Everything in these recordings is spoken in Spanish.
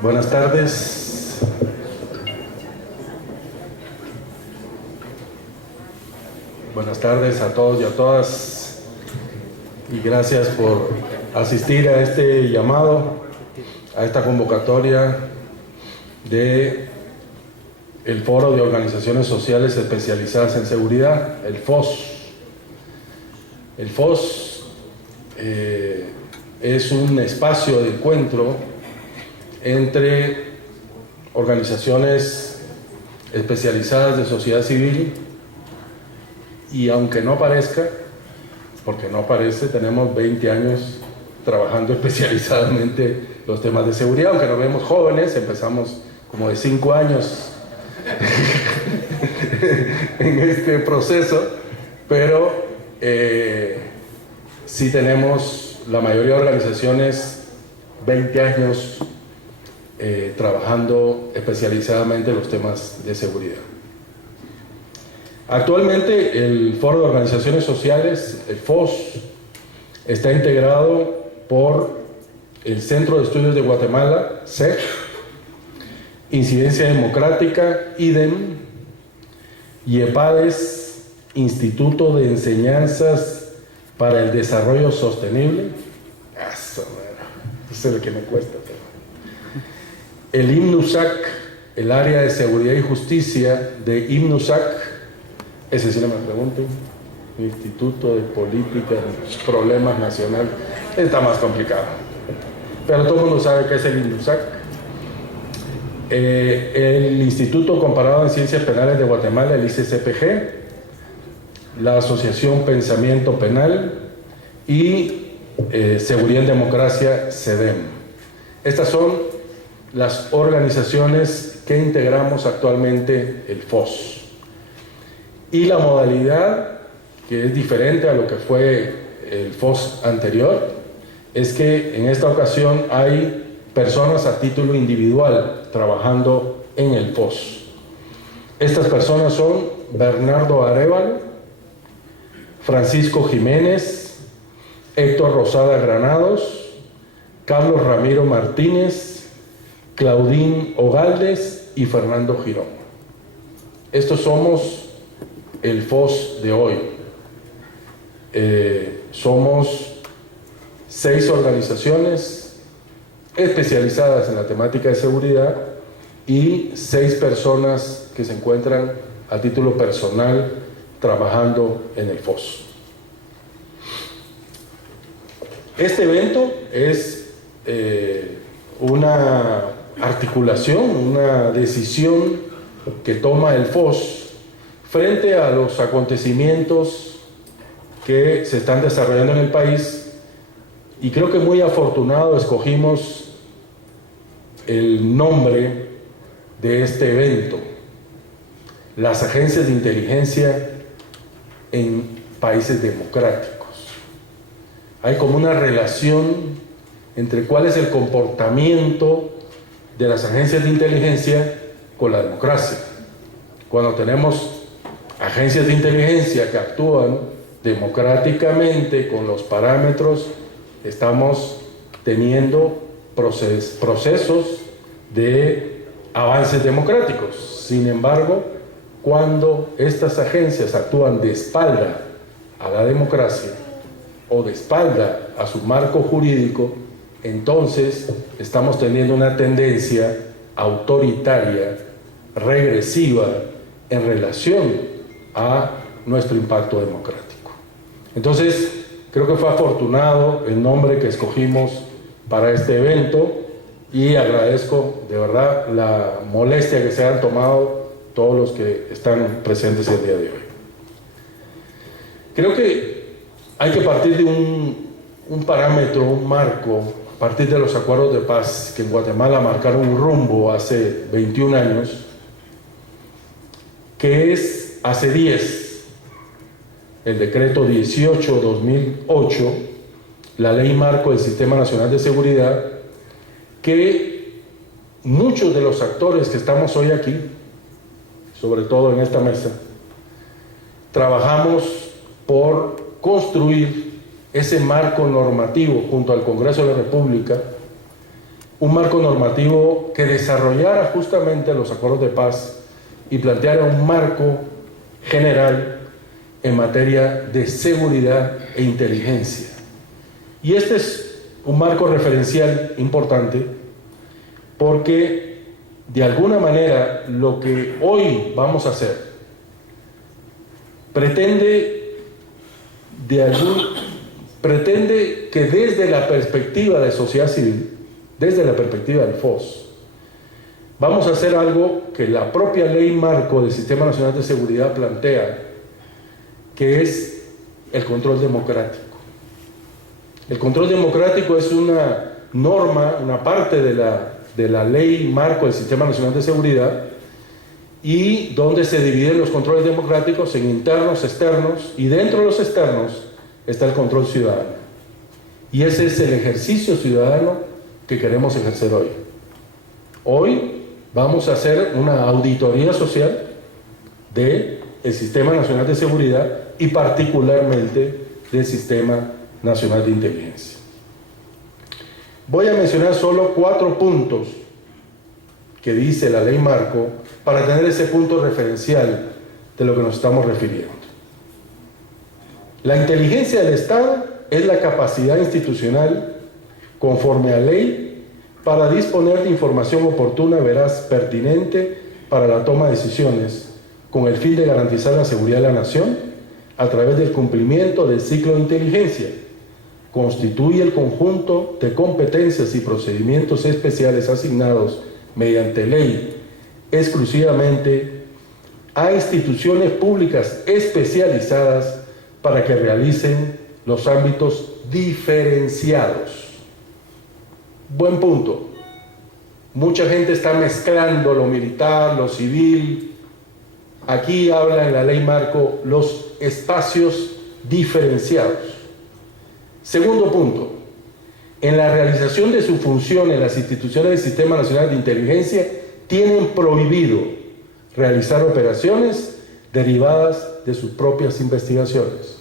Buenas tardes. Buenas tardes a todos y a todas. Y gracias por asistir a este llamado, a esta convocatoria de el Foro de Organizaciones Sociales Especializadas en Seguridad, el FOS. El FOS es un espacio de encuentro entre organizaciones especializadas de sociedad civil y, aunque no parezca, porque no parece, tenemos 20 años trabajando especializadamente los temas de seguridad, aunque nos vemos jóvenes, empezamos como de 5 años en este proceso, pero sí tenemos la mayoría de organizaciones 20 años trabajando especializadamente los temas de seguridad. Actualmente el Foro de Organizaciones Sociales, el FOS, está integrado por el Centro de Estudios de Guatemala, CEG, Incidencia Democrática, IDEM, IEPADES, Instituto de Enseñanzas para el Desarrollo Sostenible. Eso es lo que me cuesta. El IMNUSAC, el área de Seguridad y Justicia de IMNUSAC, ese sí no me pregunto, Instituto de Políticas y Problemas Nacionales, está más complicado, pero todo el mundo sabe qué es el IMNUSAC. El Instituto Comparado en Ciencias Penales de Guatemala, el ICCPG, la Asociación Pensamiento Penal y Seguridad en Democracia, CEDEM. Estas son las organizaciones que integramos actualmente el FOS. Y la modalidad, que es diferente a lo que fue el FOS anterior, es que en esta ocasión hay personas a título individual trabajando en el FOS. Estas personas son Bernardo Arévalo, Francisco Jiménez, Héctor Rosada Granados, Carlos Ramiro Martínez, Claudín Ogaldes y Fernando Girón. Estos somos el FOS de hoy. Somos 6 organizaciones especializadas en la temática de seguridad y 6 personas que se encuentran a título personal trabajando en el FOS. Este evento es una articulación, una decisión que toma el FOS frente a los acontecimientos que se están desarrollando en el país, y creo que muy afortunado escogimos el nombre de este evento: las agencias de inteligencia en países democráticos. Hay como una relación entre cuál es el comportamiento de las agencias de inteligencia con la democracia. Cuando tenemos agencias de inteligencia que actúan democráticamente con los parámetros, estamos teniendo procesos de avances democráticos. Sin embargo, cuando estas agencias actúan de espalda a la democracia o de espalda a su marco jurídico, entonces estamos teniendo una tendencia autoritaria, regresiva en relación a nuestro impacto democrático. Entonces, creo que fue afortunado el nombre que escogimos para este evento, y agradezco de verdad la molestia que se han tomado todos los que están presentes el día de hoy. Creo que hay que partir de un parámetro, un marco, a partir de los acuerdos de paz que en Guatemala marcaron un rumbo hace 21 años, que es hace 10, el decreto 18/2008, la ley marco del Sistema Nacional de Seguridad, que muchos de los actores que estamos hoy aquí, sobre todo en esta mesa, trabajamos por construir ese marco normativo junto al Congreso de la República un marco normativo que desarrollara justamente los acuerdos de paz y planteara un marco general en materia de seguridad e inteligencia. Y este es un marco referencial importante porque de alguna manera lo que hoy vamos a hacer pretende que desde la perspectiva de sociedad civil, desde la perspectiva del FOS, vamos a hacer algo que la propia ley marco del Sistema Nacional de Seguridad plantea, que es el control democrático. El control democrático es una norma, una parte de la ley marco del Sistema Nacional de Seguridad, y donde se dividen los controles democráticos en internos, externos, y dentro de los externos está el control ciudadano. Y ese es el ejercicio ciudadano que queremos ejercer hoy. Hoy vamos a hacer una auditoría social del Sistema Nacional de Seguridad y particularmente del Sistema Nacional de Inteligencia. Voy a mencionar solo 4 puntos que dice la ley marco para tener ese punto referencial de lo que nos estamos refiriendo. La inteligencia del Estado es la capacidad institucional, conforme a ley, para disponer de información oportuna, veraz, pertinente para la toma de decisiones, con el fin de garantizar la seguridad de la nación a través del cumplimiento del ciclo de inteligencia. Constituye el conjunto de competencias y procedimientos especiales asignados mediante ley exclusivamente a instituciones públicas especializadas para que realicen los ámbitos diferenciados. Buen punto. Mucha gente está mezclando lo militar, lo civil. Aquí habla en la ley marco los espacios diferenciados. Segundo punto. En la realización de sus funciones, las instituciones del Sistema Nacional de Inteligencia tienen prohibido realizar operaciones derivadas de sus propias investigaciones.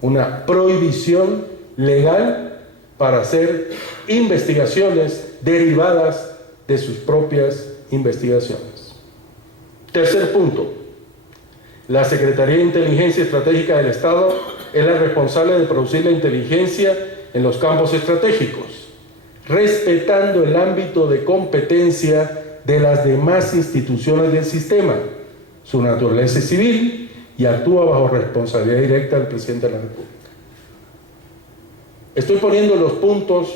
Una prohibición legal para hacer investigaciones derivadas de sus propias investigaciones. Tercer punto. La Secretaría de Inteligencia Estratégica del Estado es la responsable de producir la inteligencia en los campos estratégicos, respetando el ámbito de competencia de las demás instituciones del sistema, su naturaleza es civil y actúa bajo responsabilidad directa del presidente de la República. Estoy poniendo los puntos,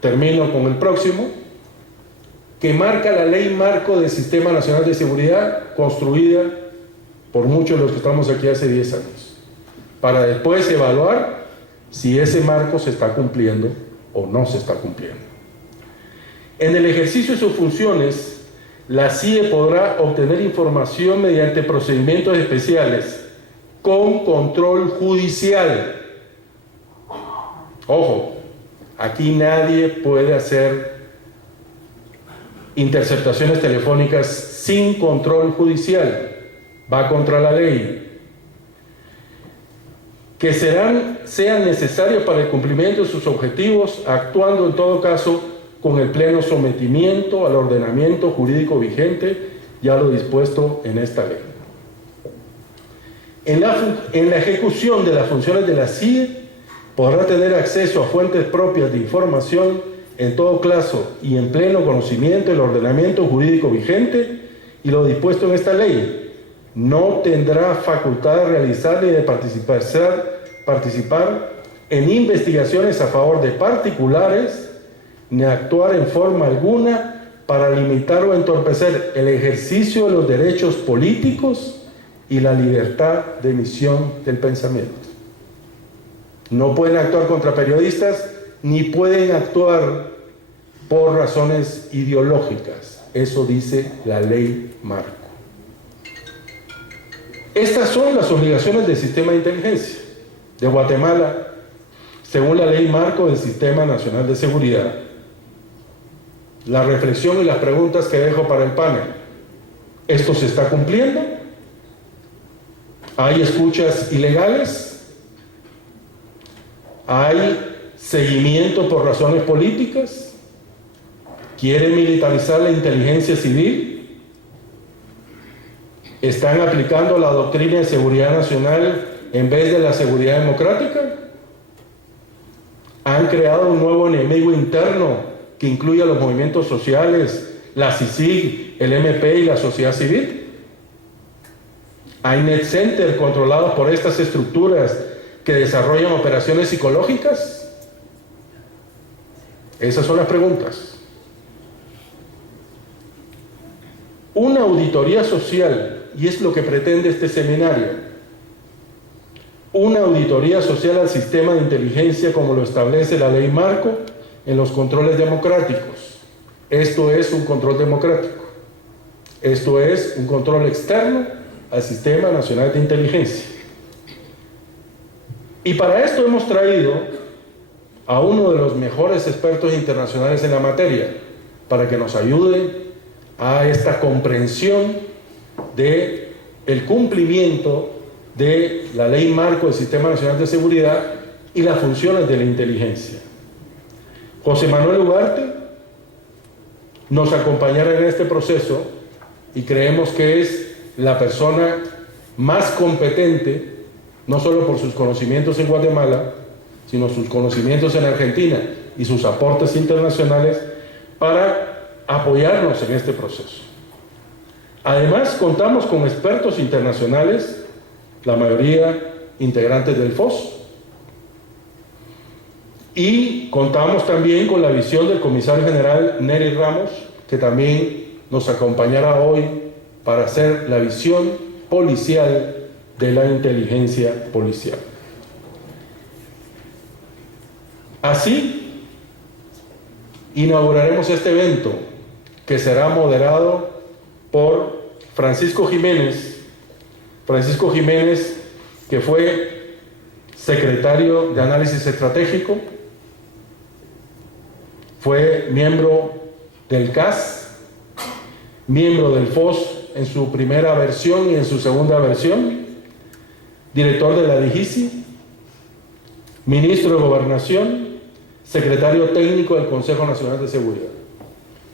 termino con el próximo, que marca la ley marco del Sistema Nacional de Seguridad, construida por muchos de los que estamos aquí hace 10 años, para después evaluar si ese marco se está cumpliendo o no se está cumpliendo. En el ejercicio de sus funciones, la CIE podrá obtener información mediante procedimientos especiales con control judicial. Ojo, aquí nadie puede hacer interceptaciones telefónicas sin control judicial. Va contra la ley. Que sean necesarios para el cumplimiento de sus objetivos, actuando en todo caso con el pleno sometimiento al ordenamiento jurídico vigente, ya lo dispuesto en esta ley. En la ejecución de las funciones de la CIE, podrá tener acceso a fuentes propias de información en todo caso y en pleno conocimiento del ordenamiento jurídico vigente y lo dispuesto en esta ley. No tendrá facultad de realizar ni de participar en investigaciones a favor de particulares, ni actuar en forma alguna para limitar o entorpecer el ejercicio de los derechos políticos y la libertad de emisión del pensamiento. No pueden actuar contra periodistas, ni pueden actuar por razones ideológicas. Eso dice la ley marco. Estas son las obligaciones del Sistema de Inteligencia de Guatemala, según la ley marco del Sistema Nacional de Seguridad. La reflexión y las preguntas que dejo para el panel. ¿Esto se está cumpliendo? ¿Hay escuchas ilegales? ¿Hay seguimiento por razones políticas? quiere militarizar la inteligencia civil, están aplicando la doctrina de seguridad nacional en vez de la seguridad democrática, han creado un nuevo enemigo interno que incluye a los movimientos sociales, la CICIG, el MP y la sociedad civil. Hay net centers controlados por estas estructuras que desarrollan operaciones psicológicas. Esas son las preguntas. Una auditoría social, y es lo que pretende este seminario, una auditoría social al sistema de inteligencia como lo establece la ley marco en los controles democráticos. Esto es un control democrático. Esto es un control externo al Sistema Nacional de Inteligencia. Y para esto hemos traído a uno de los mejores expertos internacionales en la materia, para que nos ayude a esta comprensión de el cumplimiento de la ley marco del Sistema Nacional de Seguridad y las funciones de la inteligencia. José Manuel Ugarte nos acompañará en este proceso y creemos que es la persona más competente, no solo por sus conocimientos en Guatemala, sino sus conocimientos en Argentina y sus aportes internacionales para apoyarnos en este proceso. Además, contamos con expertos internacionales, la mayoría integrantes del FOS, y contamos también con la visión del comisario general Nery Ramos, que también nos acompañará hoy para hacer la visión policial de la inteligencia policial. Así, inauguraremos este evento, que será moderado por Francisco Jiménez, que fue secretario de Análisis Estratégico, fue miembro del CAS, miembro del FOS en su primera versión y en su segunda versión, director de la DIGICI, ministro de Gobernación, secretario técnico del Consejo Nacional de Seguridad.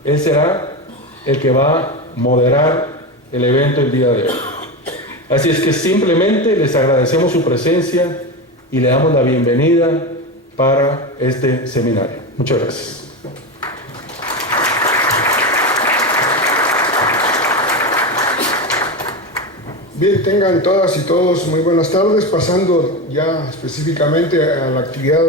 Él será el que va a moderar el evento el día de hoy. Así es que simplemente les agradecemos su presencia y le damos la bienvenida para este seminario. Muchas gracias. Bien, tengan todas y todos muy buenas tardes, pasando ya específicamente a la actividad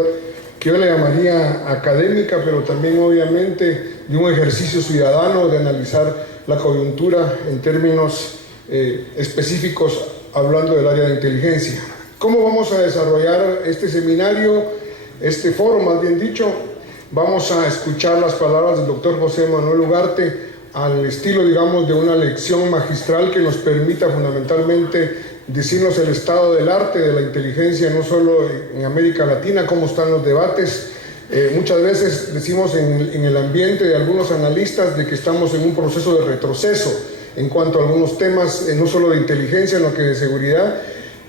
que yo le llamaría académica, pero también obviamente de un ejercicio ciudadano de analizar la coyuntura en términos específicos, hablando del área de inteligencia. ¿Cómo vamos a desarrollar este seminario, este foro más bien dicho? Vamos a escuchar las palabras del doctor José Manuel Ugarte al estilo, digamos, de una lección magistral que nos permita fundamentalmente decirnos el estado del arte de la inteligencia, no solo en América Latina, cómo están los debates. Muchas veces decimos en el ambiente de algunos analistas de que estamos en un proceso de retroceso en cuanto a algunos temas, no solo de inteligencia, sino que de seguridad.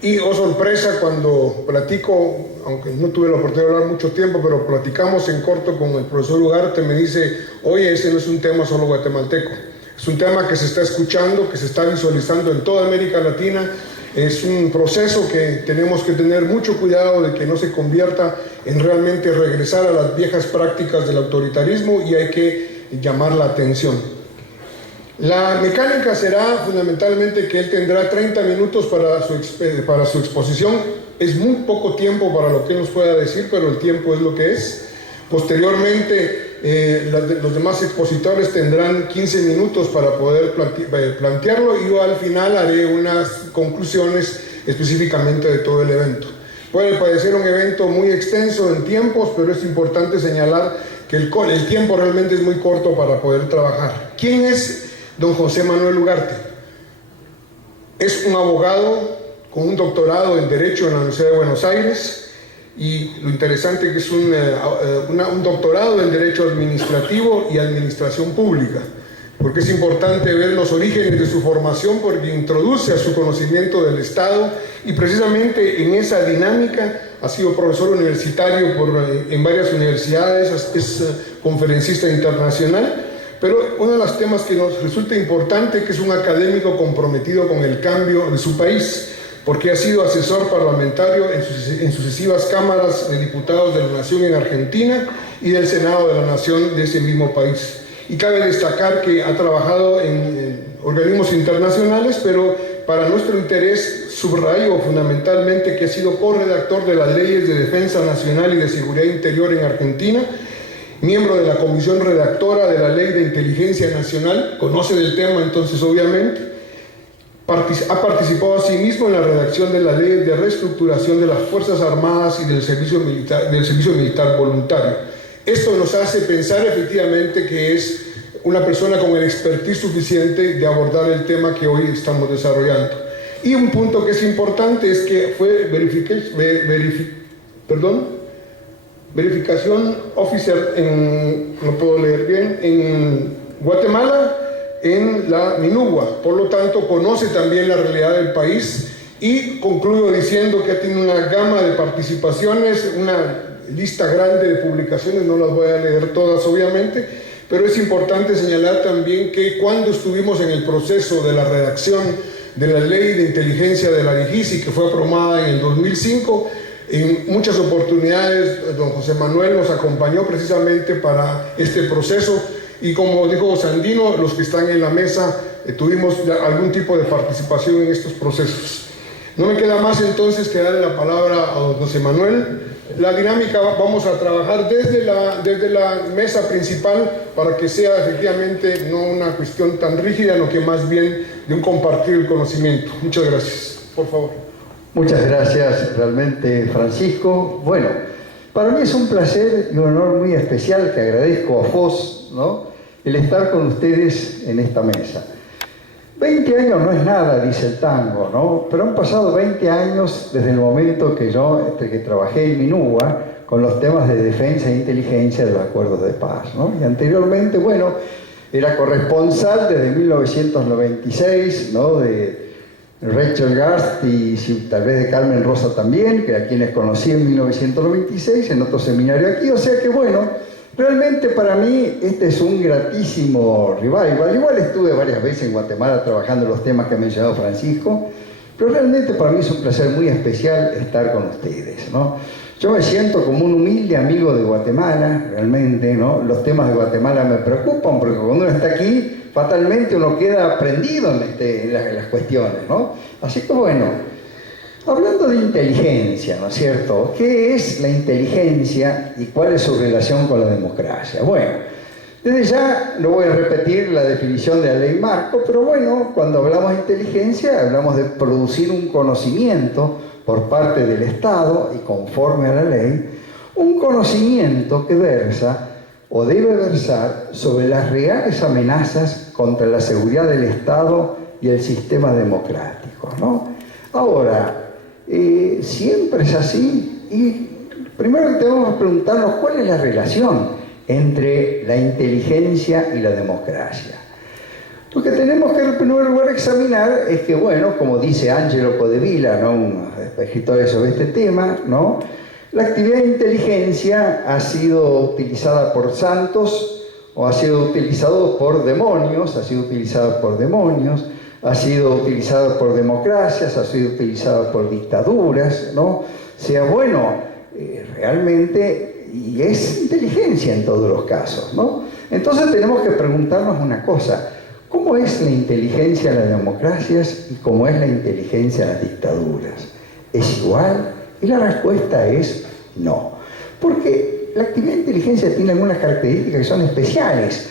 Y, oh sorpresa, cuando platico, aunque no tuve la oportunidad de hablar mucho tiempo, pero platicamos en corto con el profesor Ugarte, me dice, oye, ese no es un tema solo guatemalteco, es un tema que se está escuchando, que se está visualizando en toda América Latina. Es un proceso que tenemos que tener mucho cuidado de que no se convierta en realmente regresar a las viejas prácticas del autoritarismo, y hay que llamar la atención. La mecánica será fundamentalmente que él tendrá 30 minutos para su exposición. Es muy poco tiempo para lo que él nos pueda decir, pero el tiempo es lo que es. Posteriormente, los demás expositores tendrán 15 minutos para poder plantearlo, y yo al final haré unas conclusiones específicamente de todo el evento. Puede parecer un evento muy extenso en tiempos, pero es importante señalar que el tiempo realmente es muy corto para poder trabajar. ¿Quién es don José Manuel Ugarte? Es un abogado con un doctorado en Derecho en la Universidad de Buenos Aires, y lo interesante que es un doctorado en Derecho Administrativo y Administración Pública, porque es importante ver los orígenes de su formación, porque introduce a su conocimiento del Estado, y precisamente en esa dinámica ha sido profesor universitario en varias universidades, es conferencista internacional. pero uno de los temas que nos resulta importante es que es un académico comprometido con el cambio de su país, porque ha sido asesor parlamentario en sucesivas cámaras de diputados de la Nación en Argentina y del Senado de la Nación de ese mismo país. Y cabe destacar que ha trabajado en organismos internacionales, pero para nuestro interés subrayo fundamentalmente que ha sido corredactor de las leyes de defensa nacional y de seguridad interior en Argentina, miembro de la comisión redactora de la Ley de Inteligencia Nacional, conoce del tema entonces obviamente. Ha participado asimismo en la redacción de la Ley de Reestructuración de las Fuerzas Armadas y del Servicio Militar Voluntario. Esto nos hace pensar efectivamente que es una persona con el expertise suficiente de abordar el tema que hoy estamos desarrollando. Y un punto que es importante es que fue verificación officer en Guatemala, en la MINUGUA, por lo tanto conoce también la realidad del país y concluyo diciendo que tiene una gama de participaciones, una lista grande de publicaciones, no las voy a leer todas obviamente, pero es importante señalar también que cuando estuvimos en el proceso de la redacción de la Ley de Inteligencia de la DIGISI, que fue aprobada en el 2005, en muchas oportunidades don José Manuel nos acompañó precisamente para este proceso. Y como dijo Sandino, los que están en la mesa tuvimos algún tipo de participación en estos procesos. No me queda más entonces que darle la palabra a don José Manuel. La dinámica vamos a trabajar desde la mesa principal para que sea efectivamente no una cuestión tan rígida, sino que más bien de un compartir el conocimiento. Muchas gracias. Por favor. Muchas gracias realmente, Francisco. Bueno, para mí es un placer y un honor muy especial que agradezco a FOS, ¿no?, el estar con ustedes en esta mesa. 20 años no es nada, dice el tango, ¿no? Pero han pasado 20 años desde el momento que yo que trabajé en MINUGUA con los temas de defensa e inteligencia de los acuerdos de paz, ¿no? Y anteriormente, bueno, era corresponsal desde 1996, ¿no?, de Rachel Garst y tal vez de Carmen Rosa también, que a quienes conocí en 1996 en otro seminario aquí, o sea que bueno, realmente para mí este es un gratísimo revival. Igual estuve varias veces en Guatemala trabajando en los temas que ha mencionado Francisco, pero realmente para mí es un placer muy especial estar con ustedes, ¿no? Yo me siento como un humilde amigo de Guatemala, realmente, ¿no? Los temas de Guatemala me preocupan porque cuando uno está aquí, fatalmente uno queda prendido en las cuestiones, ¿no? Así que bueno, hablando de inteligencia, ¿no es cierto? ¿Qué es la inteligencia y cuál es su relación con la democracia? Bueno, desde ya no voy a repetir la definición de la ley marco, pero bueno, cuando hablamos de inteligencia hablamos de producir un conocimiento por parte del Estado y conforme a la ley, un conocimiento que versa o debe versar sobre las reales amenazas contra la seguridad del Estado y el sistema democrático, ¿no? Ahora, siempre es así y primero que tenemos que preguntarnos cuál es la relación entre la inteligencia y la democracia. Lo que tenemos que en primer lugar examinar es que, bueno, como dice Angelo Codevilla, ¿no?, un escritor sobre este tema, ¿no?, la actividad de inteligencia ha sido utilizada por santos o ha sido utilizado por demonios, ha sido utilizada por demonios, ha sido utilizada por democracias, ha sido utilizada por dictaduras, ¿no? O sea, bueno, realmente, y es inteligencia en todos los casos, ¿no? Entonces tenemos que preguntarnos una cosa: ¿cómo es la inteligencia de las democracias y cómo es la inteligencia de las dictaduras? ¿Es igual? Y la respuesta es no. Porque la actividad de inteligencia tiene algunas características que son especiales.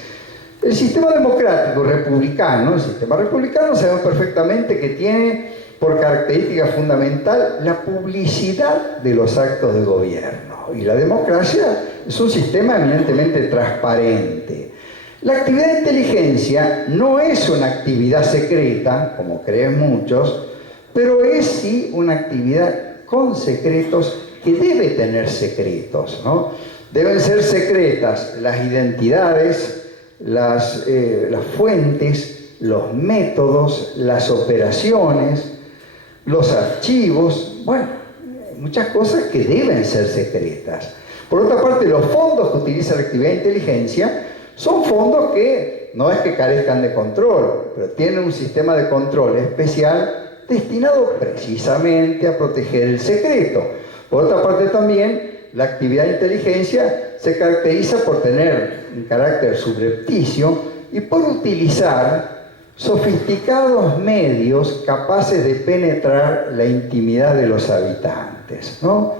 El sistema democrático republicano, sabemos perfectamente que tiene por característica fundamental la publicidad de los actos de gobierno. Y la democracia es un sistema eminentemente transparente. La actividad de inteligencia no es una actividad secreta, como creen muchos, pero es sí una actividad con secretos que debe tener secretos, ¿no? Deben ser secretas las identidades, las fuentes, los métodos, las operaciones, los archivos, bueno, muchas cosas que deben ser secretas. Por otra parte, los fondos que utiliza la actividad de inteligencia son fondos que no es que carezcan de control, pero tienen un sistema de control especial destinado precisamente a proteger el secreto. Por otra parte también, la actividad de inteligencia se caracteriza por tener un carácter subrepticio y por utilizar sofisticados medios capaces de penetrar la intimidad de los habitantes, ¿no?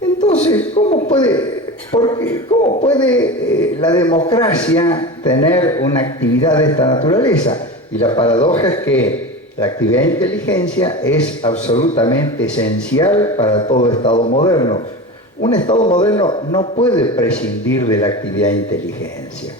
Entonces, ¿cómo puede la democracia tener una actividad de esta naturaleza? Y la paradoja es que la actividad de inteligencia es absolutamente esencial para todo Estado moderno. Un Estado moderno no puede prescindir de la actividad de inteligencia.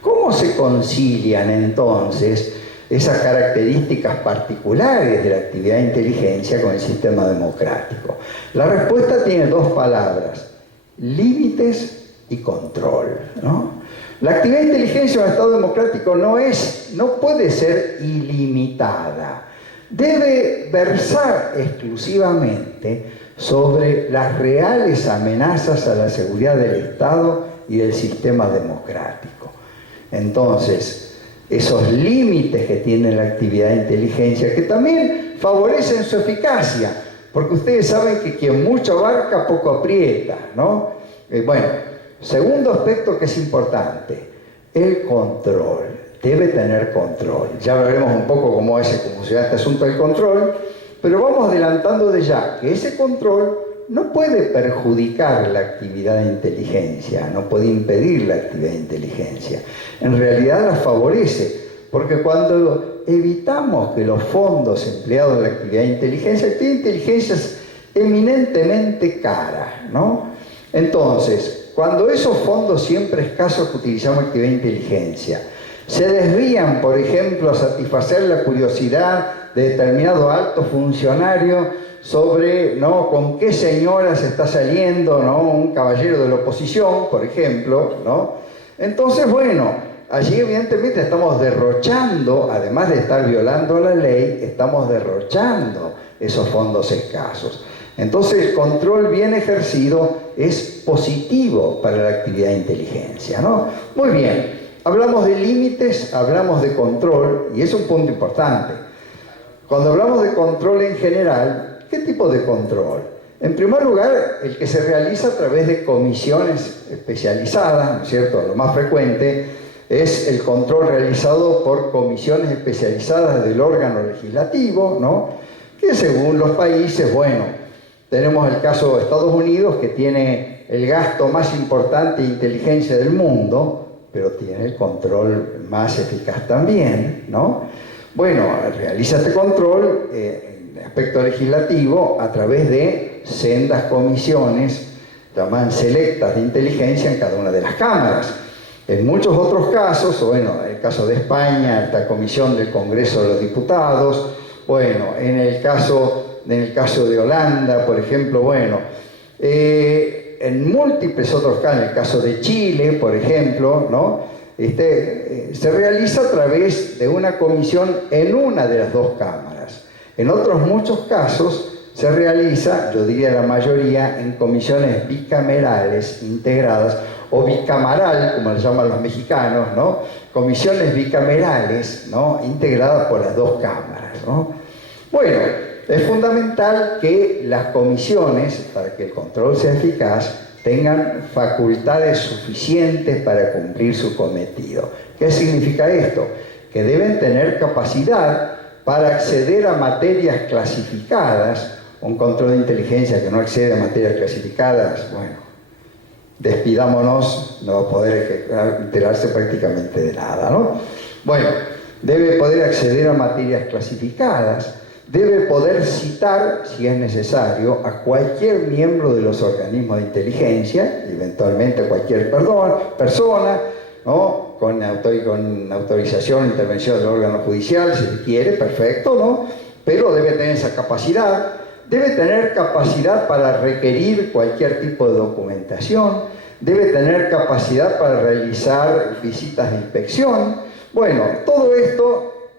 ¿Cómo se concilian entonces esas características particulares de la actividad de inteligencia con el sistema democrático? La respuesta tiene dos palabras: límites y control, ¿no? La actividad de inteligencia en un Estado democrático no puede ser ilimitada. Debe versar exclusivamente sobre las reales amenazas a la seguridad del Estado y del sistema democrático. Entonces, esos límites que tiene la actividad de inteligencia, que también favorecen su eficacia, porque ustedes saben que quien mucho abarca, poco aprieta, ¿no? Bueno, segundo aspecto que es importante, el control. Debe tener control. Ya veremos un poco cómo funciona este asunto del control, pero vamos adelantando de ya que ese control no puede perjudicar la actividad de inteligencia, no puede impedir la actividad de inteligencia. En realidad la favorece, porque cuando evitamos que los fondos empleados en la actividad de inteligencia es eminentemente cara, ¿no? Entonces, cuando esos fondos siempre escasos que utilizamos en actividad de inteligencia se desvían, por ejemplo, a satisfacer la curiosidad de determinado alto funcionario sobre, ¿no?, con qué señora se está saliendo, ¿no?, un caballero de la oposición, por ejemplo, ¿no? Entonces, bueno, allí evidentemente estamos derrochando, además de estar violando la ley, estamos derrochando esos fondos escasos. Entonces, el control bien ejercido es positivo para la actividad de inteligencia, ¿no? Muy bien. Hablamos de límites, hablamos de control, y es un punto importante. Cuando hablamos de control en general, ¿qué tipo de control? En primer lugar, el que se realiza a través de comisiones especializadas, ¿no es cierto? Lo más frecuente es el control realizado por comisiones especializadas del órgano legislativo, ¿no? Que según los países, bueno, tenemos el caso de Estados Unidos, que tiene el gasto más importante de inteligencia del mundo, pero tiene el control más eficaz también, ¿no? Bueno, realiza este control en aspecto legislativo a través de sendas comisiones, llaman selectas de inteligencia en cada una de las cámaras. En muchos otros casos, bueno, en el caso de España, esta comisión del Congreso de los Diputados, bueno, en el caso de Holanda, por ejemplo, bueno, en múltiples otros casos, en el caso de Chile, por ejemplo, ¿no? Se realiza a través de una comisión en una de las dos cámaras. En otros muchos casos se realiza, yo diría la mayoría, en comisiones bicamerales integradas, o bicamaral, como le llaman los mexicanos, ¿no? Comisiones bicamerales, ¿no?, integradas por las dos cámaras, ¿no? Bueno, es fundamental que las comisiones, para que el control sea eficaz, tengan facultades suficientes para cumplir su cometido. ¿Qué significa esto? Que deben tener capacidad para acceder a materias clasificadas. Un control de inteligencia que no accede a materias clasificadas, bueno, despidámonos, no va a poder enterarse prácticamente de nada, ¿no? Bueno, debe poder acceder a materias clasificadas, debe poder citar, si es necesario, a cualquier miembro de los organismos de inteligencia, eventualmente a cualquier persona, ¿no?, con autorización o intervención del órgano judicial, si se quiere, perfecto, ¿no? Pero debe tener esa capacidad. Debe tener capacidad para requerir cualquier tipo de documentación, debe tener capacidad para realizar visitas de inspección. Bueno, todo esto,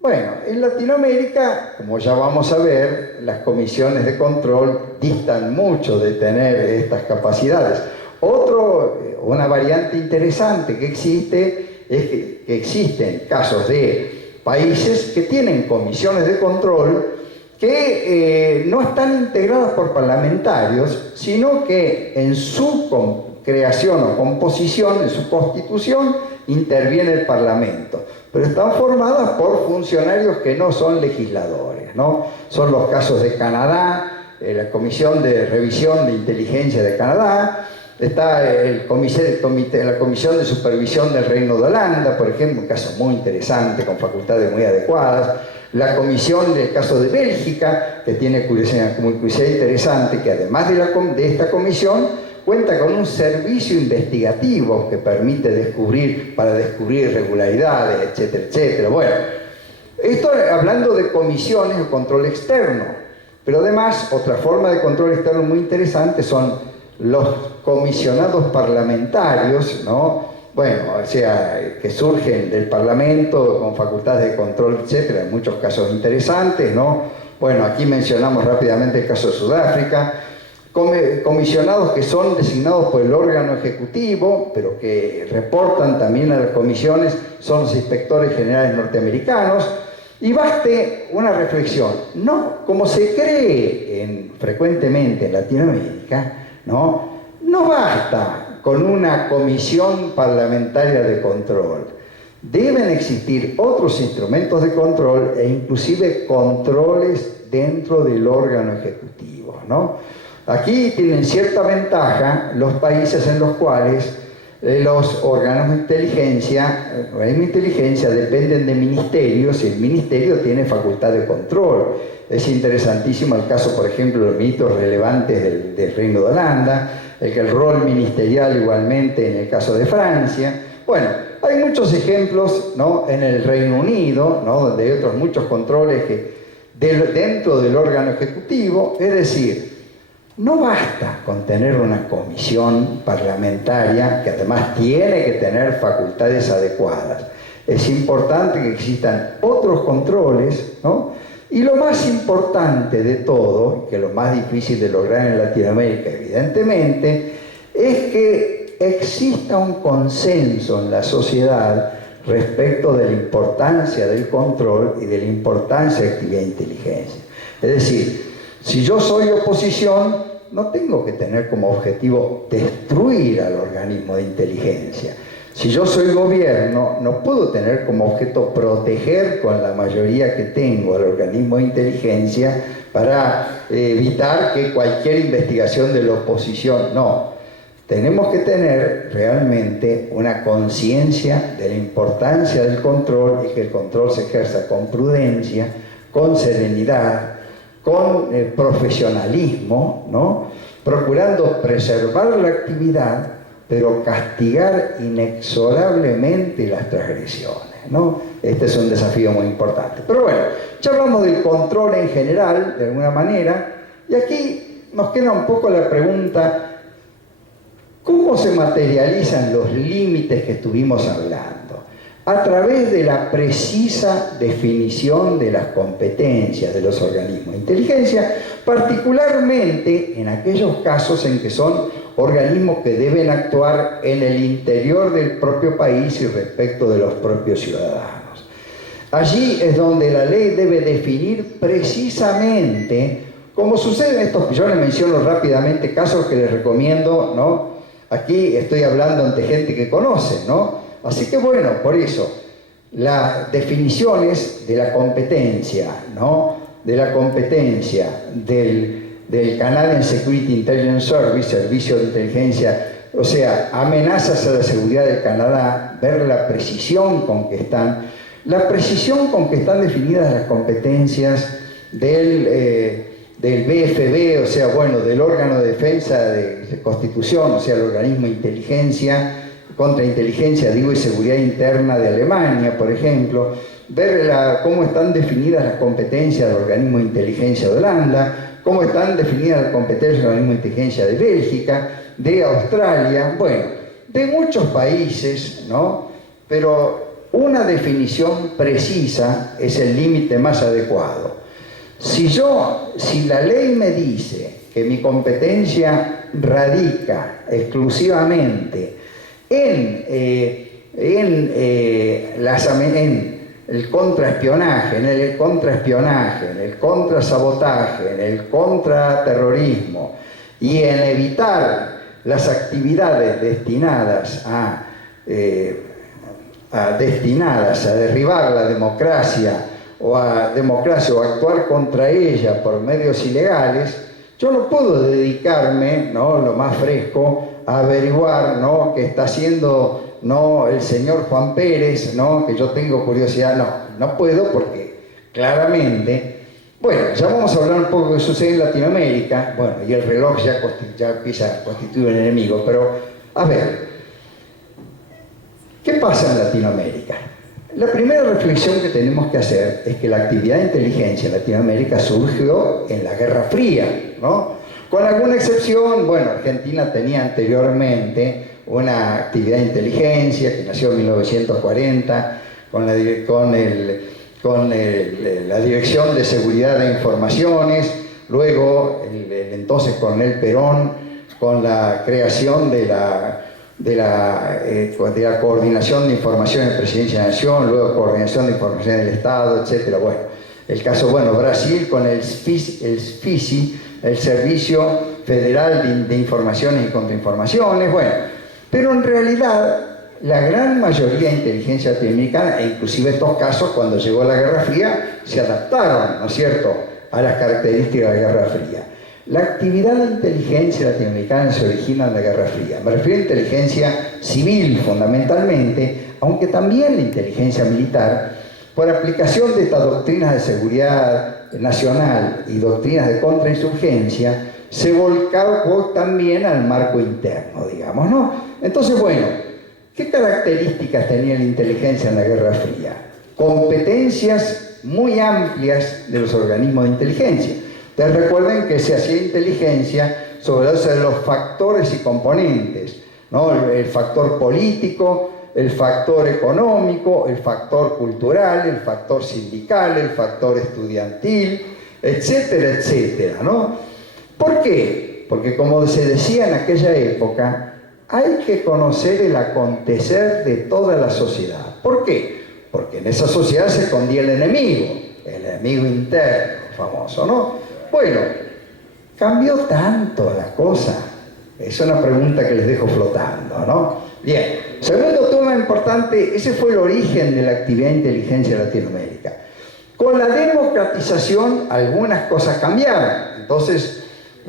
bueno, en Latinoamérica, como ya vamos a ver, las comisiones de control distan mucho de tener estas capacidades. Una variante interesante que existe es que que existen casos de países que tienen comisiones de control que no están integradas por parlamentarios, sino que en su creación o composición, en su constitución, interviene el Parlamento. Pero están formadas por funcionarios que no son legisladores, ¿no? Son los casos de Canadá, la Comisión de Revisión de Inteligencia de Canadá, está la Comisión de Supervisión del Reino de Holanda, por ejemplo, un caso muy interesante, con facultades muy adecuadas. La comisión del caso de Bélgica, que tiene curiosidad interesante, que además de esta comisión, cuenta con un servicio investigativo que permite descubrir irregularidades, etcétera, etcétera. Bueno, esto hablando de comisiones o control externo, pero además otra forma de control externo muy interesante son los comisionados parlamentarios, ¿no? Bueno, o sea, que surgen del Parlamento con facultades de control, etcétera, en muchos casos interesantes, ¿no? Bueno, aquí mencionamos rápidamente el caso de Sudáfrica. Comisionados que son designados por el órgano ejecutivo, pero que reportan también a las comisiones, son los inspectores generales norteamericanos. Y baste una reflexión, no, como se cree frecuentemente en Latinoamérica, no basta con una comisión parlamentaria de control. Deben existir otros instrumentos de control e inclusive controles dentro del órgano ejecutivo, ¿no? Aquí tienen cierta ventaja los países en los cuales los organismos de inteligencia dependen de ministerios y el ministerio tiene facultad de control. Es interesantísimo el caso, por ejemplo, de los ministros relevantes del Reino de Holanda, el rol ministerial igualmente en el caso de Francia. Bueno, hay muchos ejemplos, ¿no?, en el Reino Unido, ¿no?, donde hay otros muchos controles dentro del órgano ejecutivo. Es decir, no basta con tener una comisión parlamentaria que además tiene que tener facultades adecuadas. Es importante que existan otros controles, ¿no? Y lo más importante de todo, que es lo más difícil de lograr en Latinoamérica, evidentemente, es que exista un consenso en la sociedad respecto de la importancia del control y de la importancia de la actividad de inteligencia. Es decir, si yo soy oposición, no tengo que tener como objetivo destruir al organismo de inteligencia. Si yo soy gobierno, no puedo tener como objeto proteger con la mayoría que tengo al organismo de inteligencia para evitar que cualquier investigación de la oposición, no. Tenemos que tener realmente una conciencia de la importancia del control y que el control se ejerza con prudencia, con serenidad, con profesionalismo, ¿no?, procurando preservar la actividad, pero castigar inexorablemente las transgresiones, ¿no? Este es un desafío muy importante. Pero bueno, ya hablamos del control en general, de alguna manera, y aquí nos queda un poco la pregunta: ¿cómo se materializan los límites que estuvimos hablando? A través de la precisa definición de las competencias de los organismos de inteligencia, particularmente en aquellos casos en que son organismos que deben actuar en el interior del propio país y respecto de los propios ciudadanos. Allí es donde la ley debe definir precisamente, como sucede en estos, yo les menciono rápidamente casos que les recomiendo, ¿no? Aquí estoy hablando ante gente que conoce, ¿no? Así que bueno, por eso, las definiciones de la competencia, ¿no?, de la competencia del Canadian Security Intelligence Service, servicio de inteligencia, o sea, amenazas a la seguridad del Canadá, ver la precisión con que están definidas las competencias del BFB, o sea, bueno, del órgano de defensa de Constitución, o sea, el organismo de inteligencia, contrainteligencia, digo, y seguridad interna de Alemania, por ejemplo, ver cómo están definidas las competencias del organismo de inteligencia de Holanda, cómo están definidas las competencias del organismo de inteligencia de Bélgica, de Australia, bueno, de muchos países, ¿no? Pero una definición precisa es el límite más adecuado. Si la ley me dice que mi competencia radica exclusivamente en en el contraespionaje, en el contraespionaje, en el contrasabotaje, en el contraterrorismo y en evitar las actividades destinadas a derribar la democracia o a actuar contra ella por medios ilegales, yo no puedo dedicarme, ¿no?, lo más fresco, a averiguar, ¿no?, qué está haciendo, ¿no?, el señor Juan Pérez, ¿no?, que yo tengo curiosidad. No puedo, porque claramente, bueno, ya vamos a hablar un poco de lo que sucede en Latinoamérica, bueno, y el reloj ya empieza a constituir un enemigo, pero a ver, ¿qué pasa en Latinoamérica? La primera reflexión que tenemos que hacer es que la actividad de inteligencia en Latinoamérica surgió en la Guerra Fría, ¿no? Con alguna excepción, bueno, Argentina tenía anteriormente una actividad de inteligencia que nació en 1940 con la Dirección de Seguridad de Informaciones, luego el entonces coronel Perón con la creación de la Coordinación de Información en Presidencia de la Nación, luego Coordinación de Información del Estado, etc. Bueno, el caso, Brasil con el SFISI, el Servicio Federal de Informaciones y Contrainformaciones, bueno, pero en realidad la gran mayoría de inteligencia latinoamericana, e inclusive estos casos cuando llegó la Guerra Fría, se adaptaron, ¿no es cierto?, a las características de la Guerra Fría. La actividad de inteligencia latinoamericana se origina en la Guerra Fría. Me refiero a inteligencia civil fundamentalmente, aunque también la inteligencia militar, por aplicación de estas doctrinas de seguridad nacional y doctrinas de contrainsurgencia, se volcó también al marco interno, digamos, ¿no? Entonces, bueno, ¿qué características tenía la inteligencia en la Guerra Fría? Competencias muy amplias de los organismos de inteligencia. Ustedes recuerden que se hacía inteligencia sobre los factores y componentes, ¿no? El factor político, el factor económico, el factor cultural, el factor sindical, el factor estudiantil, etcétera, etcétera, ¿no? ¿Por qué? Porque, como se decía en aquella época, hay que conocer el acontecer de toda la sociedad. ¿Por qué? Porque en esa sociedad se escondía el enemigo interno, famoso, ¿no? Bueno, cambió tanto la cosa. Es una pregunta que les dejo flotando, ¿no? Bien, segundo tema importante, ese fue el origen de la actividad de inteligencia en Latinoamérica. Con la democratización algunas cosas cambiaron. Entonces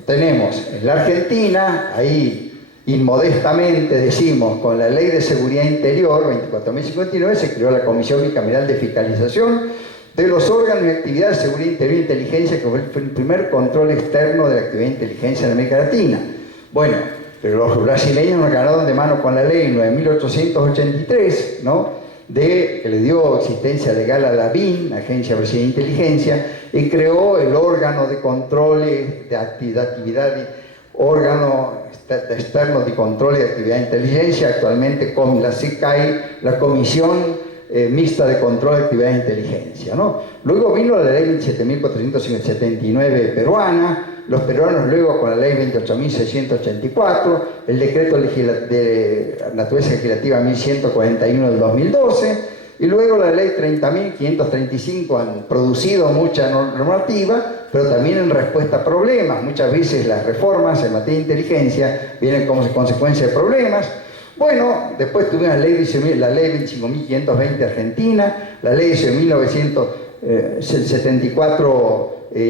tenemos en la Argentina, ahí inmodestamente decimos, con la Ley de Seguridad Interior 24.059 se creó la Comisión Bicameral de Fiscalización de los órganos y actividades de seguridad interior e inteligencia, que fue el primer control externo de la actividad de inteligencia en América Latina. Bueno, pero los brasileños nos ganaron de mano con la ley 9.883, ¿no?, que le dio existencia legal a la BIN, Agencia Brasileña de Inteligencia, y creó el órgano de control de actividad, órgano externo de control de actividad de inteligencia, actualmente con la CICAI, la Comisión Mixta de Control de Actividad de Inteligencia, ¿no? Luego vino la ley 27.479 peruana, los peruanos luego con la ley 28.684, el decreto de naturaleza legislativa 1141 del 2012, y luego la ley 30.535. Han producido mucha normativa, pero también en respuesta a problemas. Muchas veces las reformas en materia de inteligencia vienen como consecuencia de problemas. Bueno, después tuvimos la ley 25.520 argentina, la ley 19.74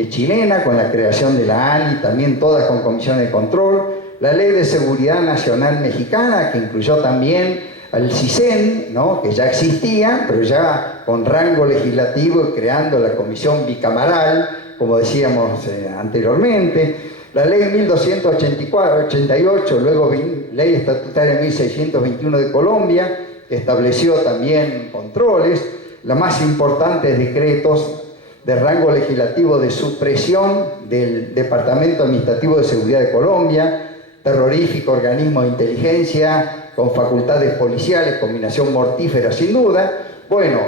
chilena, con la creación de la ANI, también todas con comisiones de control, la ley de seguridad nacional mexicana, que incluyó también al CISEN, ¿no?, que ya existía, pero ya con rango legislativo y creando la comisión bicameral, como decíamos anteriormente. La ley 1288, luego ley estatutaria 1621 de Colombia, que estableció también controles, los más importantes decretos de rango legislativo de supresión del Departamento Administrativo de Seguridad de Colombia, terrorífico organismo de inteligencia, con facultades policiales, combinación mortífera sin duda, bueno,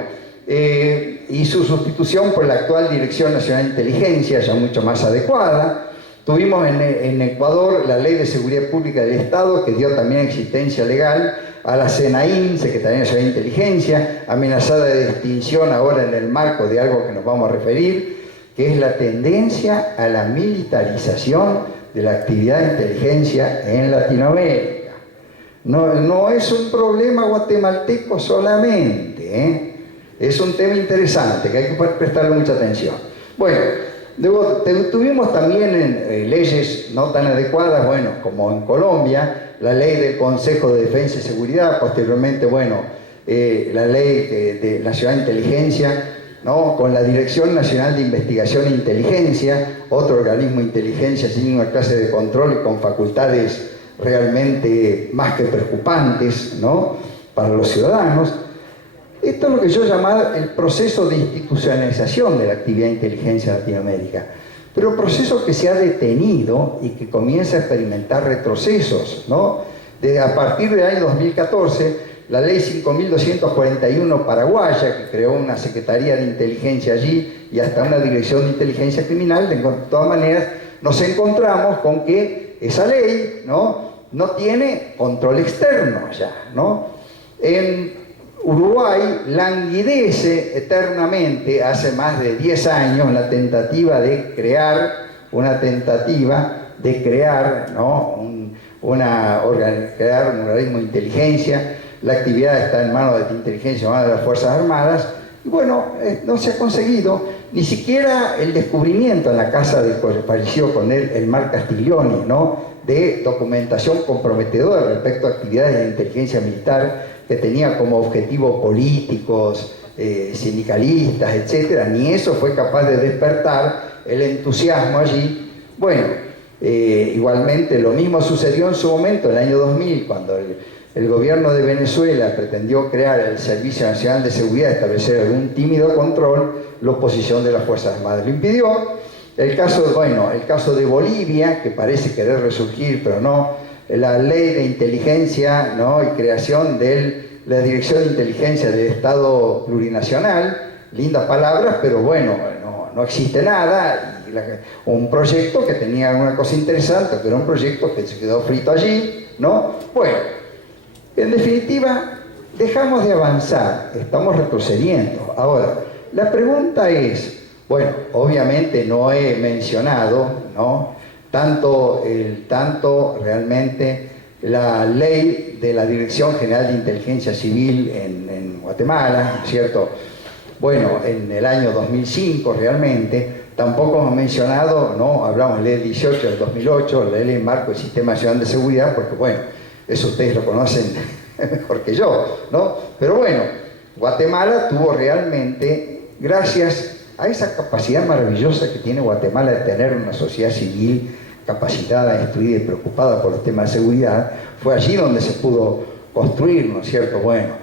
y su sustitución por la actual Dirección Nacional de Inteligencia, ya mucho más adecuada. Tuvimos en Ecuador la Ley de Seguridad Pública del Estado, que dio también existencia legal a la SENAIN, Secretaría Nacional de Inteligencia, amenazada de extinción ahora en el marco de algo que nos vamos a referir, que es la tendencia a la militarización de la actividad de inteligencia en Latinoamérica. No es un problema guatemalteco solamente, ¿eh? Es un tema interesante que hay que prestarle mucha atención. Bueno, luego tuvimos también leyes no tan adecuadas, bueno, como en Colombia, la ley del Consejo de Defensa y Seguridad, posteriormente, bueno, la ley Nacional de Inteligencia, ¿no? Con la Dirección Nacional de Investigación e Inteligencia, otro organismo de inteligencia sin una clase de control y con facultades realmente más que preocupantes, ¿no? Para los ciudadanos. Esto es lo que yo llamaba el proceso de institucionalización de la actividad de inteligencia en Latinoamérica, pero proceso que se ha detenido y que comienza a experimentar retrocesos, ¿no? A partir del año 2014, la ley 5.241 paraguaya, que creó una Secretaría de Inteligencia allí y hasta una Dirección de Inteligencia Criminal, de todas maneras nos encontramos con que esa ley, ¿no? No tiene control externo ya, ¿no? En Uruguay languidece eternamente, hace más de 10 años, la tentativa de crear, ¿no? Crear un organismo de inteligencia. La actividad está en manos de la inteligencia humana de las Fuerzas Armadas. Y bueno, no se ha conseguido ni siquiera el descubrimiento en la casa del fallecido coronel Elmar Castiglioni, ¿no? De documentación comprometedora respecto a actividades de inteligencia militar que tenía como objetivo políticos, sindicalistas, etc. Ni eso fue capaz de despertar el entusiasmo allí. Bueno, igualmente lo mismo sucedió en su momento, en el año 2000, cuando el gobierno de Venezuela pretendió crear el Servicio Nacional de Seguridad, establecer algún tímido control, la oposición de las Fuerzas Armadas lo impidió. El caso de Bolivia, que parece querer resurgir, pero no. La ley de inteligencia, ¿no? Y creación de la Dirección de Inteligencia del Estado Plurinacional, lindas palabras, pero bueno, no existe nada. Y un proyecto que tenía alguna cosa interesante, pero un proyecto que se quedó frito allí, ¿no? Bueno, en definitiva, dejamos de avanzar, estamos retrocediendo. Ahora, la pregunta es, bueno, obviamente no he mencionado, ¿no? Tanto realmente la ley de la Dirección General de Inteligencia Civil en Guatemala, ¿no es cierto? Bueno, en el año 2005 realmente, tampoco hemos mencionado, ¿no? Hablamos de la ley 18 del 2008, la ley marco del Sistema Nacional de Seguridad, porque bueno, eso ustedes lo conocen mejor que yo, ¿no? Pero bueno, Guatemala tuvo realmente, gracias a esa capacidad maravillosa que tiene Guatemala de tener una sociedad civil capacitada, instruida y preocupada por los temas de seguridad, fue allí donde se pudo construir, ¿no es cierto? Bueno,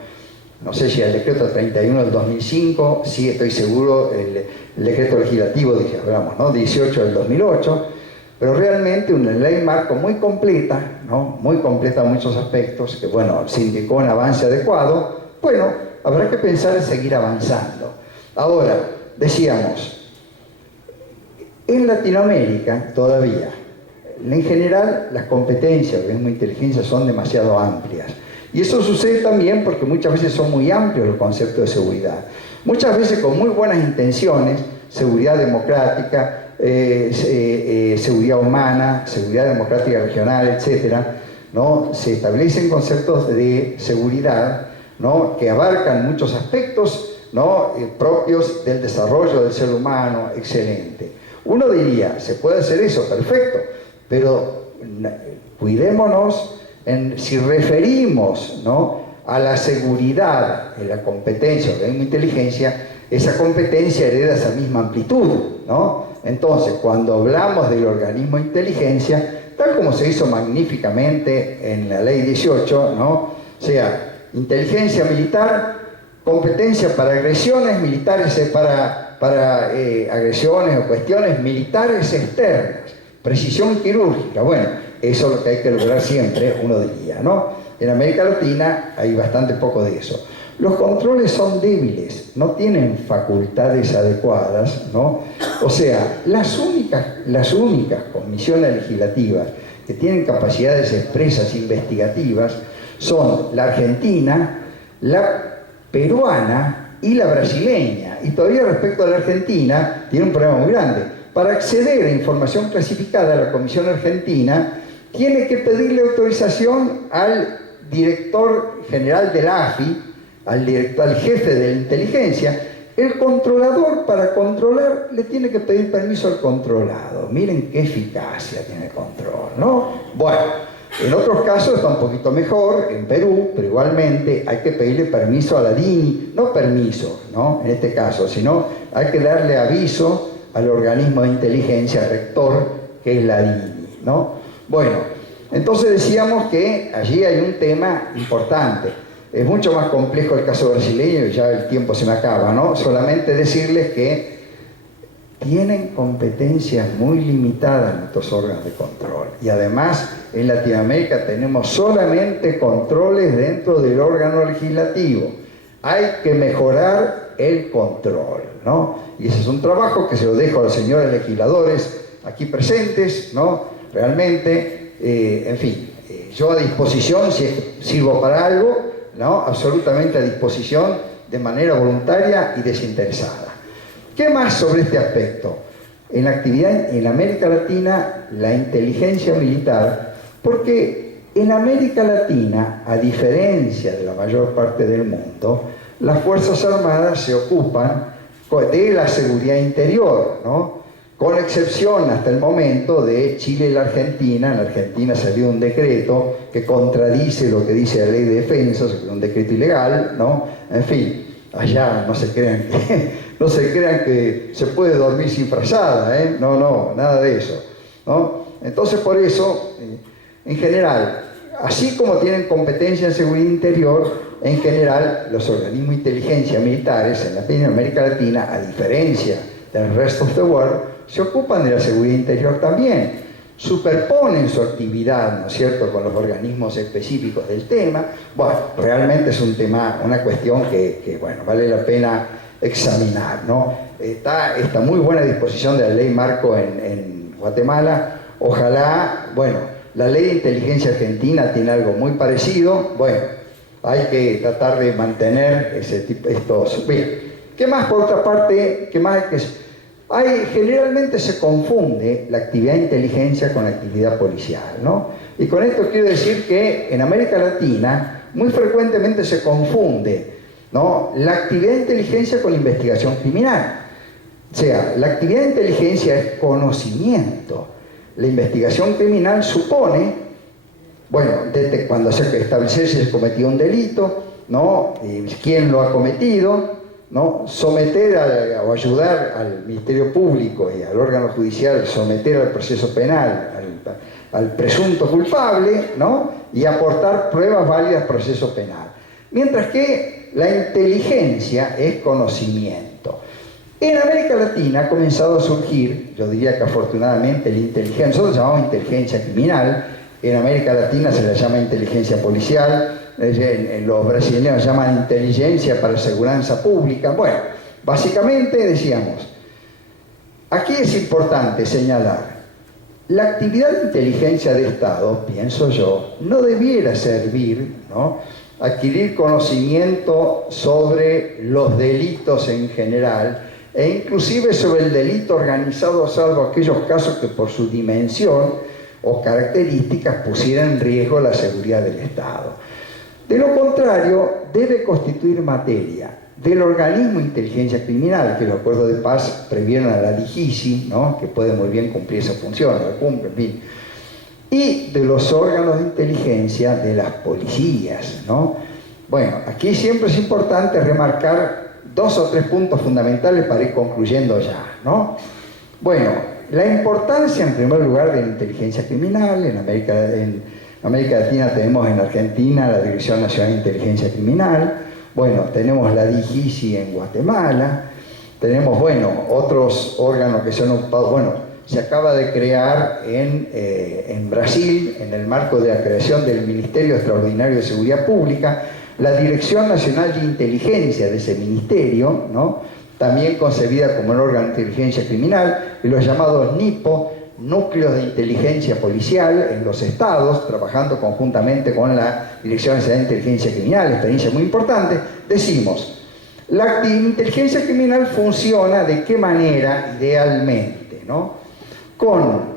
no sé si el decreto 31 del 2005, sí estoy seguro, el decreto legislativo, hablamos, ¿no? 18 del 2008, pero realmente una ley marco muy completa, ¿no? Muy completa en muchos aspectos, que bueno, se indicó un avance adecuado. Bueno, habrá que pensar en seguir avanzando. Ahora, decíamos, en Latinoamérica todavía, en general las competencias de organismo de inteligencia son demasiado amplias. Y eso sucede también porque muchas veces son muy amplios los conceptos de seguridad. Muchas veces con muy buenas intenciones, seguridad democrática, seguridad humana, seguridad democrática regional, etc., ¿no? Se establecen conceptos de seguridad, ¿no? Que abarcan muchos aspectos, ¿no? Propios del desarrollo del ser humano, excelente. Uno diría, se puede hacer eso, perfecto, pero cuidémonos si referimos, ¿no? A la seguridad en la competencia de la inteligencia, esa competencia hereda esa misma amplitud, ¿no? Entonces, cuando hablamos del organismo de inteligencia, tal como se hizo magníficamente en la ley 18, ¿no? O sea, inteligencia militar, competencia para agresiones militares, para agresiones o cuestiones militares externas, precisión quirúrgica. Bueno, eso es lo que hay que lograr siempre, uno diría, ¿no? En América Latina hay bastante poco de eso. Los controles son débiles, no tienen facultades adecuadas, ¿no? O sea, las únicas comisiones legislativas que tienen capacidades expresas investigativas son la argentina, la peruana y la brasileña. Y todavía respecto a la Argentina, tiene un problema muy grande. Para acceder a información clasificada, la Comisión Argentina tiene que pedirle autorización al director general de la AFI, al jefe de la inteligencia. El controlador, para controlar, le tiene que pedir permiso al controlado. Miren qué eficacia tiene el control, ¿no? Bueno, en otros casos está un poquito mejor, en Perú, pero igualmente hay que pedirle permiso a la DINI, no permiso, ¿no? En este caso, sino hay que darle aviso al organismo de inteligencia rector, que es la DINI, ¿no? Bueno, entonces decíamos que allí hay un tema importante. Es mucho más complejo el caso brasileño, ya el tiempo se me acaba, ¿no? Solamente decirles que tienen competencias muy limitadas nuestros órganos de control. Y además, en Latinoamérica tenemos solamente controles dentro del órgano legislativo. Hay que mejorar el control, ¿no? Y ese es un trabajo que se lo dejo a los señores legisladores aquí presentes, ¿no? Realmente, en fin, yo a disposición, si sirvo para algo, ¿no? Absolutamente a disposición de manera voluntaria y desinteresada. ¿Qué más sobre este aspecto? En la actividad en América Latina, la inteligencia militar, porque en América Latina, a diferencia de la mayor parte del mundo, las Fuerzas Armadas se ocupan de la seguridad interior, ¿no? Con excepción hasta el momento de Chile y la Argentina. En la Argentina salió un decreto que contradice lo que dice la ley de defensa, un decreto ilegal, ¿no? En fin, allá no se crean que se puede dormir sin frazada, ¿eh? No, nada de eso, ¿no? Entonces, por eso, en general, así como tienen competencia en seguridad interior, en general, los organismos de inteligencia militares en América Latina, a diferencia del resto of the world, se ocupan de la seguridad interior también, superponen su actividad, ¿no es cierto?, con los organismos específicos del tema. Bueno, realmente es un tema, una cuestión que bueno, vale la pena examinar, ¿no? Está muy buena disposición de la ley marco en Guatemala. Ojalá, bueno, la ley de inteligencia argentina tiene algo muy parecido. Bueno, hay que tratar de mantener ese tipo, estos... Bien, ¿qué más por otra parte? ¿Qué más generalmente se confunde la actividad de inteligencia con la actividad policial, ¿no? Y con esto quiero decir que en América Latina muy frecuentemente se confunde, ¿no?, la actividad de inteligencia con la investigación criminal. O sea, la actividad de inteligencia es conocimiento. La investigación criminal supone, bueno, desde cuando se establecer si se cometió un delito, ¿no?, quién lo ha cometido, ¿no?, someter o ayudar al Ministerio Público y al órgano judicial, someter al proceso penal al presunto culpable, ¿no?, y aportar pruebas válidas al proceso penal. Mientras que la inteligencia es conocimiento. En América Latina ha comenzado a surgir, yo diría que afortunadamente, la inteligencia, nosotros llamamos inteligencia criminal, en América Latina se la llama inteligencia policial, los brasileños llaman inteligencia para seguridad pública. Bueno, básicamente decíamos, aquí es importante señalar, la actividad de inteligencia de Estado, pienso yo, no debiera servir, ¿no?, adquirir conocimiento sobre los delitos en general e inclusive sobre el delito organizado, salvo aquellos casos que por su dimensión o características pusieran en riesgo la seguridad del Estado. De lo contrario, debe constituir materia del organismo de inteligencia criminal, que los acuerdos de paz previeron a la DIGICI, ¿no?, que puede muy bien cumplir esa función, la cumple, en fin, y de los órganos de inteligencia de las policías, ¿no? Bueno, aquí siempre es importante remarcar 2 o 3 puntos fundamentales para ir concluyendo ya, ¿no? Bueno, la importancia, en primer lugar, de la inteligencia criminal. En América Latina tenemos en Argentina la Dirección Nacional de Inteligencia Criminal. Bueno, tenemos la DIGICI en Guatemala. Tenemos, bueno, otros órganos que se han ocupado. Bueno, se acaba de crear en Brasil, en el marco de la creación del Ministerio Extraordinario de Seguridad Pública, la Dirección Nacional de Inteligencia de ese ministerio, ¿no?, también concebida como el órgano de inteligencia criminal, y los llamados NIPO, núcleos de inteligencia policial en los estados, trabajando conjuntamente con la Dirección Nacional de Inteligencia Criminal, experiencia muy importante, decimos, la inteligencia criminal funciona de qué manera idealmente, ¿no? Con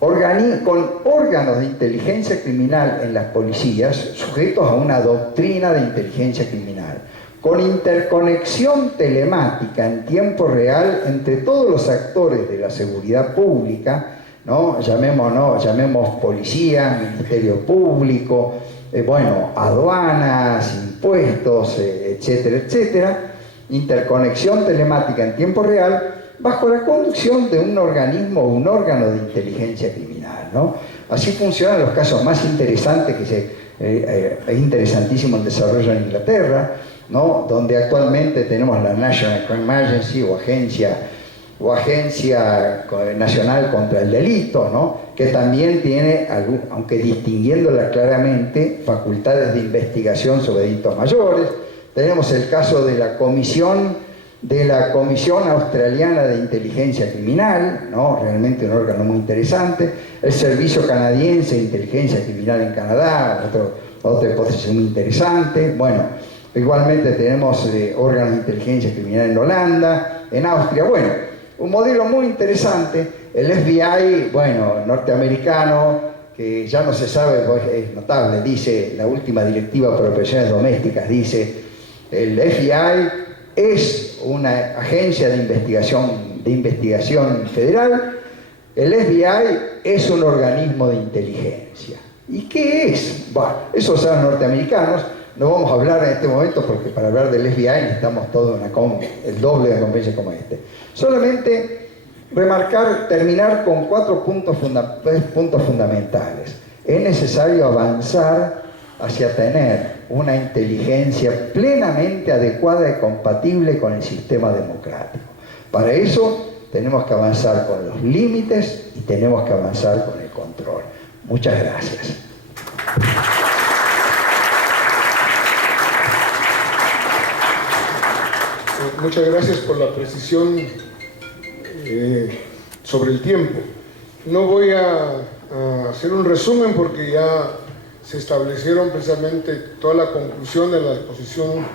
órganos de inteligencia criminal en las policías sujetos a una doctrina de inteligencia criminal, con interconexión telemática en tiempo real entre todos los actores de la seguridad pública, ¿no? Llamemos policía, ministerio público, aduanas, impuestos, etcétera, etcétera, interconexión telemática en tiempo real, bajo la conducción de un organismo o un órgano de inteligencia criminal, ¿no? Así funcionan los casos más interesantes, es interesantísimo el desarrollo en Inglaterra, ¿no? Donde actualmente tenemos la National Crime Agency o Agencia Nacional contra el Delito, ¿no? Que también tiene, aunque distinguiéndola claramente, facultades de investigación sobre delitos mayores. Tenemos el caso de la Comisión Australiana de Inteligencia Criminal, ¿no? Realmente un órgano muy interesante. El Servicio Canadiense de Inteligencia Criminal en Canadá, otra hipótesis muy interesante. Bueno, igualmente tenemos órganos de inteligencia criminal en Holanda, en Austria. Bueno, un modelo muy interesante. El FBI, norteamericano, que ya no se sabe, es notable, dice la última directiva para operaciones domésticas, dice, el FBI es una agencia de investigación federal, el FBI es un organismo de inteligencia. ¿Y qué es? Bueno, eso lo saben los norteamericanos. No vamos a hablar en este momento porque para hablar del FBI necesitamos todo el doble de conferencias como este. Solamente terminar con 3 puntos fundamentales. Es necesario avanzar hacia tener una inteligencia plenamente adecuada y compatible con el sistema democrático. Para eso tenemos que avanzar con los límites y tenemos que avanzar con el control. Muchas gracias. Muchas gracias por la precisión sobre el tiempo. No voy a hacer un resumen porque ya se establecieron precisamente toda la conclusión de la exposición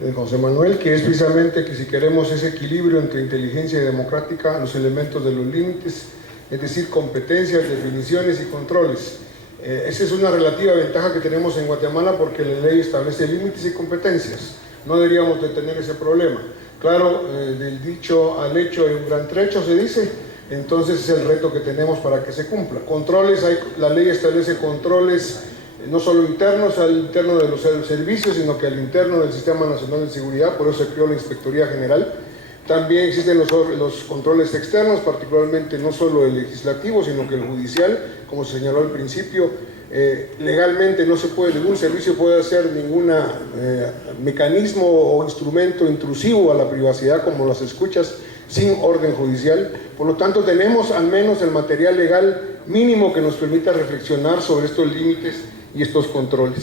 de José Manuel, que es precisamente que si queremos ese equilibrio entre inteligencia y democrática, los elementos de los límites, es decir, competencias, definiciones y controles. Esa es una relativa ventaja que tenemos en Guatemala porque la ley establece límites y competencias. No deberíamos de tener ese problema. Claro, del dicho al hecho hay un gran trecho, se dice, entonces es el reto que tenemos para que se cumpla. Controles, la ley establece controles no solo internos, al interno de los servicios, sino que al interno del Sistema Nacional de Seguridad, por eso se creó la Inspectoría General. También existen los controles externos, particularmente no solo el legislativo, sino que el judicial, como se señaló al principio. Legalmente no se puede, ningún servicio puede hacer ningún mecanismo o instrumento intrusivo a la privacidad como las escuchas sin orden judicial. Por lo tanto, tenemos al menos el material legal mínimo que nos permita reflexionar sobre estos límites y estos controles.